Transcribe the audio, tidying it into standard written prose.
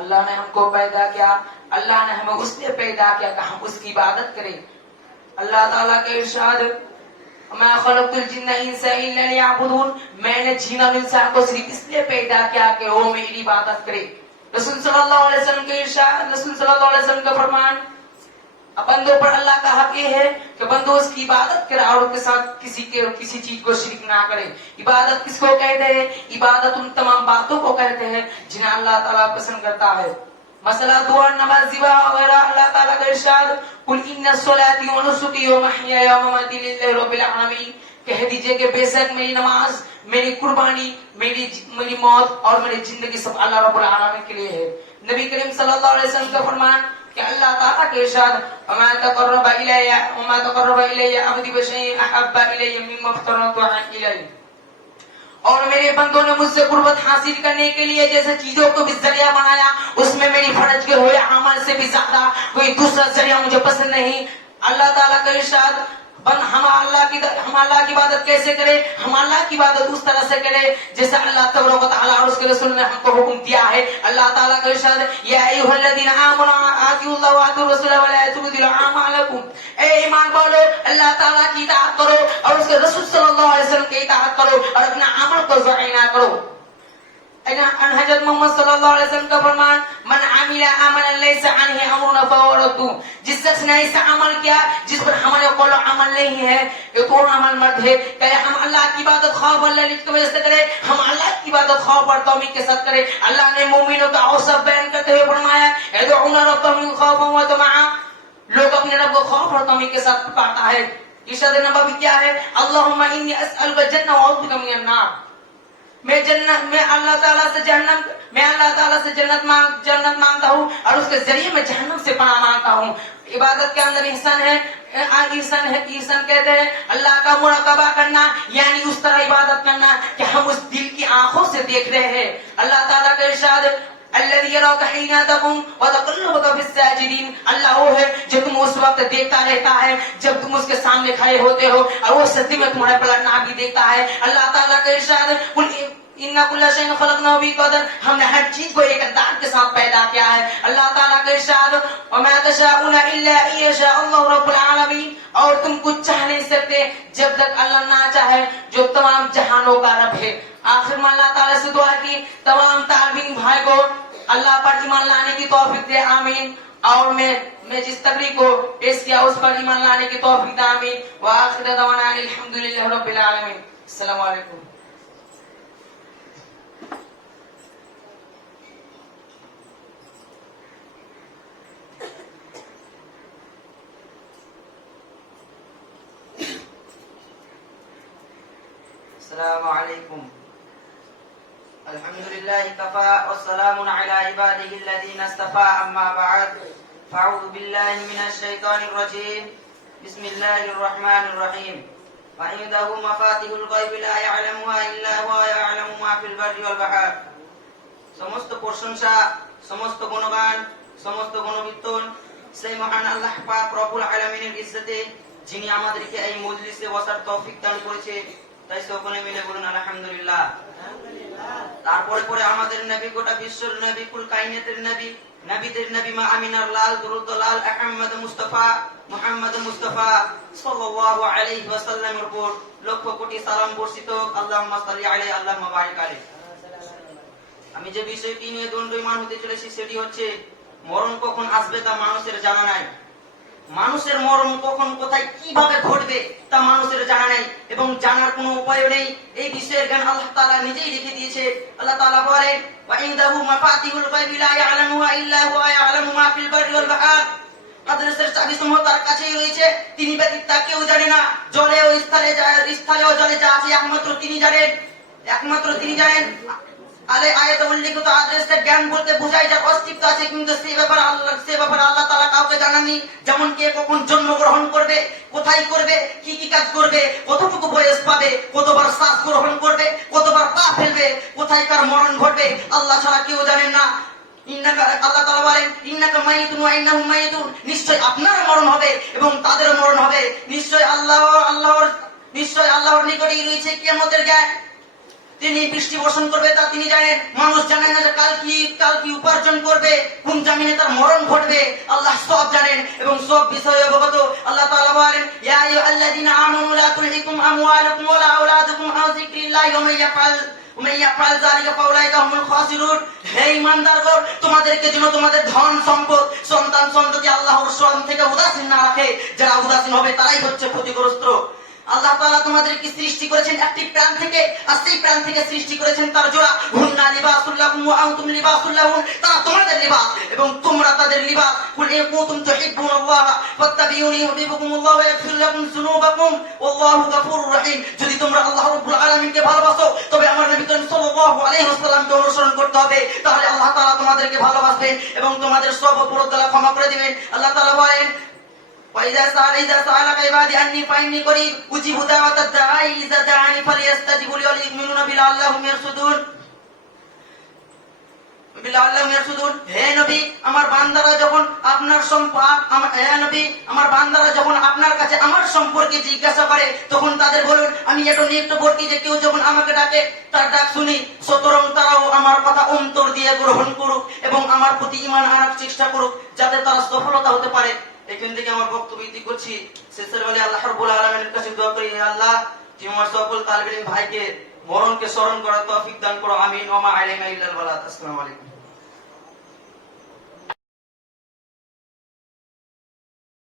اللہ نے ہم کو پیدا کیا, اللہ نے ہمیں اس لیے پیدا کیا کہ ہم اس کی عبادت کریں. اللہ تعالیٰ کے ارشاد میں خلقت الجن انس الا لیعبدون, میں نے جن اور انسان کو صرف اس لیے پیدا کیا کہ وہ میری عبادت کرے. رسول صلی اللہ علیہ وسلم کے ارشاد, رسول صلی اللہ علیہ وسلم کا فرمان, بندوں پر اللہ کا حق یہ ہے کہ بندوں اس کی عبادت کرے اور اس کے ساتھ کسی چیز کو شریک نہ کرے. عبادت کس کو کہتے ہیں؟ عبادت ان تمام باتوں کو کہتے ہیں جنہیں اللہ تعالیٰ پسند کرتا ہے. مسئلہ دعا, نماز, ذبح وغیرہ. اللہ تعالیٰ کا ارشاد قل ان صلاتي ونسكي ومحياي ومماتي لله رب العالمین, کہہ دیجئے کہ بے شک میری نماز, میری قربانی, میری موت اور میری زندگی سب اللہ رب العالمین کے لیے ہے. نبی کریم صلی اللہ علیہ وسلم کا فرمان کہ اللہ تعالیٰ کے ارشاد وما تقرب الی عبدی بشیء احب الی مما افترضت علیہ, اور میرے بندوں نے مجھ سے قربت حاصل کرنے کے لیے جیسے چیزوں کو بھی ذریعہ بنایا, اس میں میری فرض کے ہوئے عمل سے بھی زیادہ کوئی دوسرا ذریعہ مجھے پسند نہیں. اللہ تعالیٰ کا ارشاد ہم اللہ کی عبادت کیسے کرے؟ ہم اللہ کی عبادت اس طرح سے کرے جیسے اللہ تبارک و تعالیٰ اور اس کے رسول نے ہم کو حکم دیا ہے. اللہ تعالیٰ کا ارشاد یا ایھا الذین آمنوا اطیعوا اللہ واطیعوا الرسول ولا تبطلوا اعمالکم, اے ایمان والو اللہ تعالیٰ کی اطاعت کرو اور اس کے رسول صلی اللہ علیہ وسلم کی اطاعت کرو اور اپنا عمل کو ضائع نہ کرو. حضرت محمد صلی اللہ علیہ وسلم کا فرمان من عمل عملا لیس عنہ امرنا فهو رد, جس شخص نے ایسا عمل کیا جس پر ہمارے قول و عمل نہیں ہے یہ کون عمل مرد ہے. کہ ہم اللہ کی عبادت خوف اللہ کی وجہ سے کرے, ہم اللہ کی عبادت خوف اور تومید کے ساتھ کرے. اللہ نے مومنوں کا اوصاف بیان کرتے ہوئے فرمایا ادعون ربهم خوفا وطمعا, لوگ اپنے رب کو خوف اور تومید کے ساتھ پکارتا ہے. ارشاد نبوی کیا ہے؟ اللهم انی اسالک الجنہ واعوذ بک من النار, میں اللہ تعالیٰ سے جنت مانگتا ہوں اور اس کے ذریعے میں جہنم سے پناہ مانگتا ہوں. عبادت کے اندر احسان ہے. احسان کہتے ہیں اللہ کا مراقبہ کرنا, یعنی اس طرح عبادت کرنا کہ ہم اس دل کی آنکھوں سے دیکھ رہے ہیں. اللہ تعالیٰ کا ارشاد الذی یراک حین تقوم وتقلبک فی الساجدین, اللہ وہ ہے جو تم اس وقت دیکھتا رہتا ہے جب تم اس کے سامنے کھڑے ہوتے ہو اور وہ سجدے میں تمہارے پلٹنا بھی دیکھتا ہے. اللہ تعالیٰ کا ارشاد اِنَّا كُلَّ شَيْءٍ خَلَقْنَاهُ بِقَدَرٍ, ہم نے ہر چیز کو ایک انداز کے ساتھ پیدا کیا ہے. اللہ تعالیٰ کا ارشاد وَمَا تَشَاءُونَ إِلَّا أَن يَشَاءَ اللَّهُ رَبُّ الْعَالَمِينَ, اور تم کچھ چاہ نہیں سکتے جب تک اللہ نہ چاہے جو تمام جہانوں کا رب ہے. آخر میں اللہ تعالیٰ سے دعا کی تمام طالبین بھائی کو اللہ پر ایمان لانے کی توفیق دے, آمین. اور میں جس تقریر کو پیش کیا اس پر ایمان لانے کی توفیق دے, آمین. وآخر دعوانا الحمدللہ رب العالمین. السلام علیکم. السلام علیکم. الحمدللہ کفا والسلام علی عباده الذین اصطفى, اما بعد فاعوذ باللہ من الشیطان الرجیم. بسم اللہ الرحمن الرحیم. وعنده مفاتیح الغیب لا يعلمها الا هو يعلم ما في البر والبحر. সমস্ত প্রশংসা, সমস্ত গুণগান, সমস্ত গুণবিত্তন সেই মহান আল্লাহ পাক রব্বুল আলামিনের ইজ্জতে যিনি আমাদেরকে এই মজলিসে বসার তৌফিক দান করেছে, তাই সকলে মিলে বলুন আলহামদুলিল্লাহ. তারপরে পরে আমাদের নবী, গোটা বিশ্বের নবী, কুল কায়নাতের নবী, নবীদের নবী মা আমিনার লাল, দরুদ লাল আহমদ মুস্তাফা মুহাম্মদ মুস্তাফা সাল্লাল্লাহু আলাইহি ওয়াসাল্লামের উপর লক্ষ কোটি সালাম বর্ষিত. আল্লাহুম্মা সাল্লি আলাইহি আল্লাহুম্মা বারিক আলাইহি. আমি যে বিষয়টি নিয়ে দণ্ডায়মান হতে চলেছি সেটি হচ্ছে মরণ কখন আসবে তা মানুষের জানা নাই. মানুষের মরণ কখন কোথায় কিভাবে ঘটবে তা মানুষের জানা নেই এবং জানার কোনো উপায় নেই. এই বিষয়ের জ্ঞান আল্লাহ তাআলা নিজেই রেখে দিয়েছে. আল্লাহ তাআলা বলেন ওয়াইনদাহু মাফাতিহুল গায়বি লা ইয়ালামুহা ইল্লা হুয়া ইয়ালামু মা ফিল বাররি ওয়াল বাহর. আদরের চাবিসমূহ তার কাছেই রয়েছে, তিনি ব্যতীত তা কেউ জানে না. জলে ও স্থলে ও জলে যা আছে একমাত্র তিনি জানেন. আয়াতে উল্লেখিত আদরের জ্ঞান বলতে বোঝায় যার অস্তিত্ব আছে কিন্তু সে ব্যাপারে আল্লাহ তাআলা কাউকে জানাননি. যেমন কে কখন জন্মগ্রহণ করবে, কোথায় করবে, কি কি কাজ করবে, কতটুকু বয়স পাবে, কতবার শ্বাস গ্রহণ করবে, কতবার পা ফেলবে, কোথায় কার মরণ ঘটবে আল্লাহ ছাড়া কেউ জানেন না. আল্লাহ তাআলা বলেন ইন্নাকা মাইতুন ওয়া ইন্নাহুম মাইতুন, নিশ্চয় আপনার মরণ হবে এবং তাদের মরণ হবে. নিশ্চয় আল্লাহর নিকটেই রয়েছে কিয়ামতের জ্ঞান. তিনি বৃষ্টি বর্ষণ করবে তা তিনি জানেন। মানুষ জানেন না যে কাল কি উপার্জন করবে, কোন জামিনে তার মরণ ঘটবে। আল্লাহ সব জানেন এবং সব বিষয়ে অবগত। আল্লাহ তাআলা বলেন, ইয়া আইয়ুহাল্লাযীনা আমানু লা তুলহিকুম আমওয়ালুকুম ওয়ালা আওলাদুকুম আন যিকরিল্লাহি ওয়া মান ইয়াফআল যালিকা ফাউলাইকা হুমুল খাসিরুন। হে ঈমানদারগণ, তোমাদেরকে যেন তোমাদের ধন সম্পদ সন্তান সন্ততি আল্লাহর স্মরণ থেকে উদাসীন না রাখে। যারা উদাসীন হবে তারাই হচ্ছে ক্ষতিগ্রস্ত। আল্লাহ তাআলা তোমাদেরকে সৃষ্টি করেছেন একটি প্রাণ থেকে, আর সেই প্রাণ থেকে সৃষ্টি করেছেন তার জোড়া। হুন্না লিবাসুল লাকুম ওয়া আনতুম লিবাসুল লাহুম। তারা তোমাদের লিবাস এবং তোমরা তাদের লিবাস। কুল ইন কুনতুম তুহিব্বুনাল্লাহ ফাত্তাবিউনি ইউহিব্বুকুমুল্লাহ ওয়া ইয়াগফির লাকুম যুনুবাকুম ওয়াল্লাহু গফুরুর রহিম। যদি তোমরা আল্লাহ রাব্বুল আলামিনকে ভালোবাসো তবে আমার নবী করিম সাল্লাল্লাহু আলাইহি ওয়াসাল্লামকে অনুসরণ করতে হবে। তাহলে আল্লাহ তাআলা তোমাদেরকে ভালোবাসবেন এবং তোমাদের সব অপরাধ ক্ষমা করে দিবেন। আল্লাহ তাআলা বলেন, وإذا سألك عبادي عني فإني قريب أجيب دعوة الداعي إذا دعاني فليستجيبوا لي وليؤمنوا بي لعلهم يرشدون। হে নবী, আমার বান্দারা যখন আপনার কাছে আমার সম্পর্কে জিজ্ঞাসা করে তখন তাদের বলুন, আমি এত নিকটবর্তী যে কেউ যখন আমাকে ডাকে তার ডাক শুনি। সুতরাং তারাও আমার কথা অন্তর দিয়ে গ্রহণ করুক এবং আমার প্রতি ঈমান আনার চেষ্টা করুক, যাতে তারা সফলতা হতে পারে। এখান থেকে আমার বক্তব্য ইতি করছি। শেষের বেলায় আল্লাহ রাব্বুল আলামিনের কাছে দোয়া করি, হে আল্লাহ, তুমি আমার সকল তালিব ইলম ভাইকে মরণকে স্মরণ করার তৌফিক দান করো। আমিন। ওয়া মা আলাইনা ইল্লাল বালাগ। আসসালামু আলাইকুম।